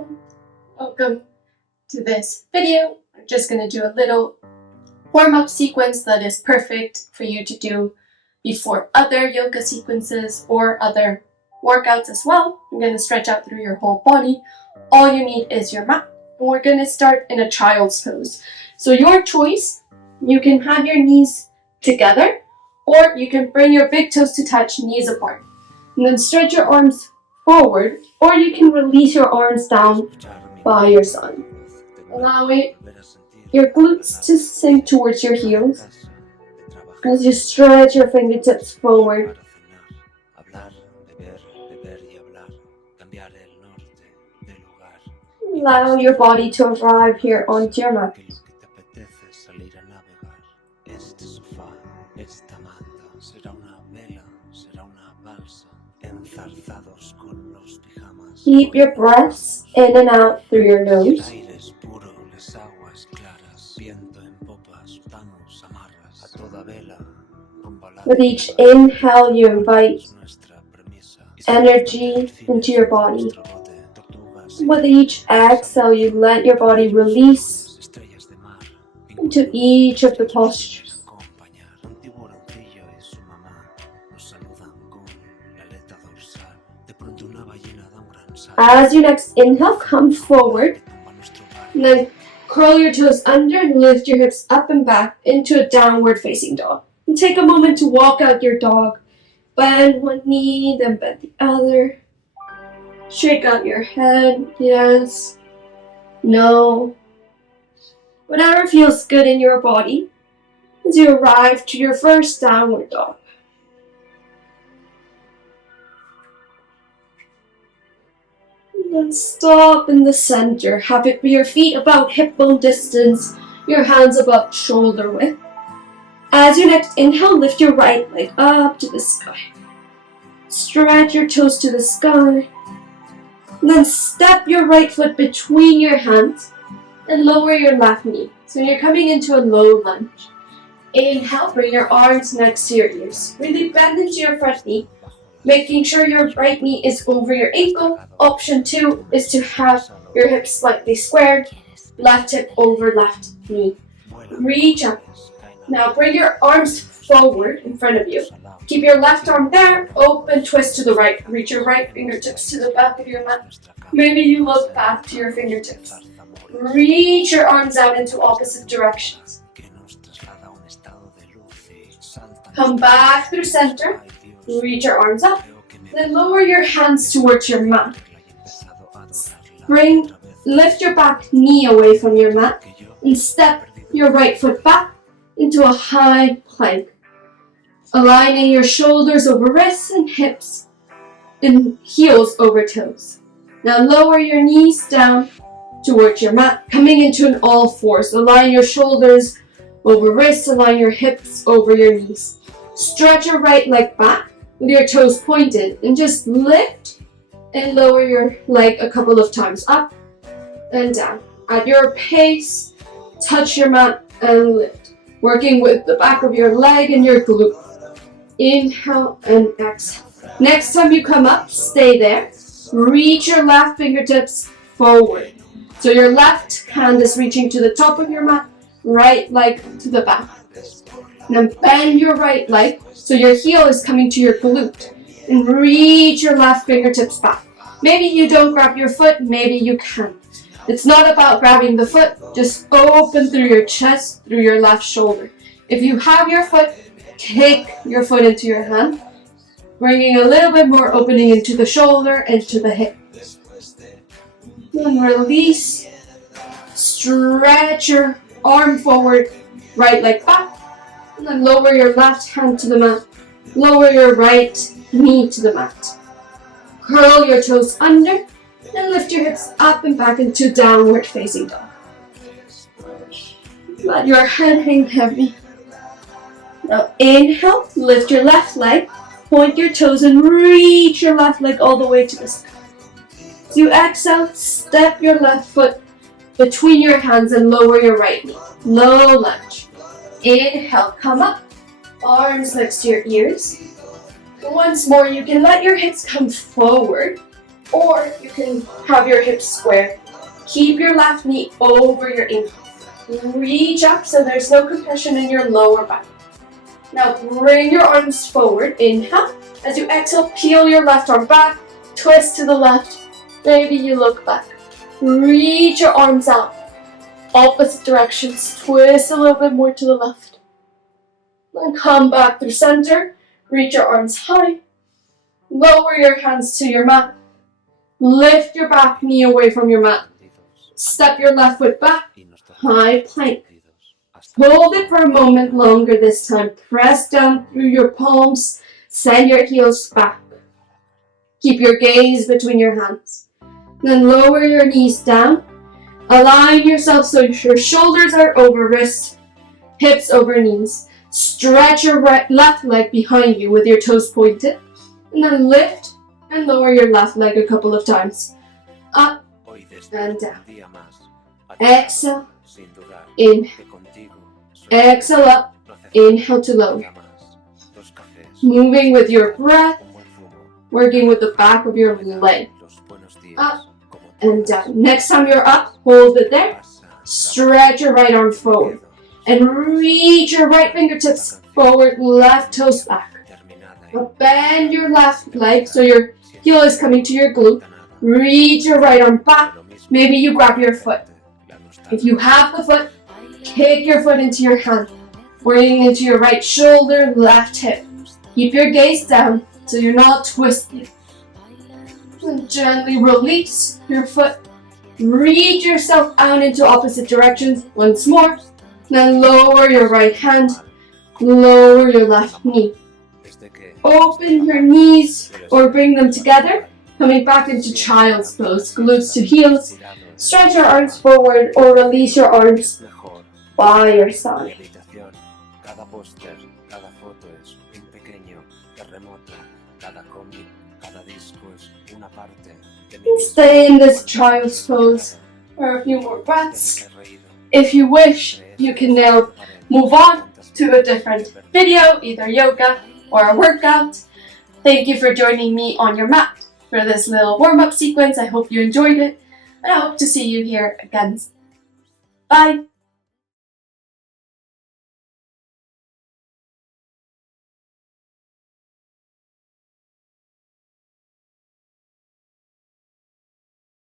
everyone! Welcome to this video. I'm just going to do a little warm-up sequence that is perfect for you to do before other yoga sequences or other workouts as well. You're going to stretch out through your whole body. All you need is your mat. And we're going to start in a child's pose. So your choice, you can have your knees together or you can bring your big toes to touch, knees apart. And then stretch your arms forward, or you can release your arms down by your side. Allowing your glutes to sink towards your heels as you stretch your fingertips forward. Allow your body to arrive here onto your mat. Keep your breaths in and out through your nose. With each inhale, you invite energy into your body. With each exhale, you let your body release into each of the postures. As you next inhale, come forward, and then curl your toes under and lift your hips up and back into a downward facing dog. And take a moment to walk out your dog. Bend one knee, then bend the other. Shake out your head, yes, no. Whatever feels good in your body as you arrive to your first downward dog. Then stop in the center. Have it be your feet about hip bone distance, your hands about shoulder width. As you next inhale, lift your right leg up to the sky. Stretch your toes to the sky. And then step your right foot between your hands and lower your left knee. So you're coming into a low lunge. Inhale, bring your arms next to your ears. Really bend into your front knee, making sure your right knee is over your ankle. Option 2 is to have your hips slightly squared, left hip over left knee. Reach up. Now bring your arms forward in front of you. Keep your left arm there, open twist to the right. Reach your right fingertips to the back of your mat. Maybe you look back to your fingertips. Reach your arms out into opposite directions. Come back through center. Reach your arms up. Then lower your hands towards your mat. Lift your back knee away from your mat and step your right foot back into a high plank. Aligning your shoulders over wrists and hips and heels over toes. Now lower your knees down towards your mat, coming into an all fours. Align your shoulders over wrists, align your hips over your knees. Stretch your right leg back with your toes pointed and just lift and lower your leg a couple of times up and down. At your pace, touch your mat and lift, working with the back of your leg and your glute. Inhale and exhale. Next time you come up, stay there. Reach your left fingertips forward. So your left hand is reaching to the top of your mat, right leg to the back. Then bend your right leg so your heel is coming to your glute. And reach your left fingertips back. Maybe you don't grab your foot, maybe you can. It's not about grabbing the foot, just open through your chest, through your left shoulder. If you have your foot, take your foot into your hand, bringing a little bit more opening into the shoulder and to the hip. Then release, stretch your arm forward, right leg back, and then lower your left hand to the mat, lower your right knee to the mat. Curl your toes under, and lift your hips up and back into downward facing dog. Let your head hang heavy. Now inhale, lift your left leg, point your toes and reach your left leg all the way to the sky. As you exhale, step your left foot between your hands and lower your right knee. Low lunge. Inhale, come up, arms next to your ears. Once more, you can let your hips come forward Or you can have your hips square. Keep your left knee over your ankle. Reach up so there's no compression in your lower back. Now bring your arms forward. Inhale. As you exhale, peel your left arm back. Twist to the left. Maybe you look back. Reach your arms out. Opposite directions. Twist a little bit more to the left. Then come back through center. Reach your arms high. Lower your hands to your mat. Lift your back knee away from your mat. Step your left foot back. High plank. Hold it for a moment longer this time. Press down through your palms. Send your heels back. Keep your gaze between your hands. Then lower your knees down. Align yourself so your shoulders are over wrists, hips over knees. Stretch your left leg behind you with your toes pointed. And then lift and lower your left leg a couple of times. Up and down. Exhale. Inhale. Exhale up. Inhale to lower. Moving with your breath. Working with the back of your leg. Up and down. Next time you're up, hold it there. Stretch your right arm forward. And reach your right fingertips forward, left toes back. Now bend your left leg so your heel is coming to your glute. Reach your right arm back. Maybe you grab your foot. If you have the foot, kick your foot into your hand. Bring into your right shoulder, left hip. Keep your gaze down so you're not twisting. And gently release your foot. Reach yourself out into opposite directions once more. Then lower your right hand. Lower your left knee. Open your knees or bring them together. Coming back into child's pose. Glutes to heels. Stretch your arms forward or release your arms by your side. And stay in this child's pose for a few more breaths. If you wish, you can now move on to a different video, either yoga or a workout. Thank you for joining me on your mat for this little warm-up sequence. I hope you enjoyed it, and I hope to see you here again. Bye!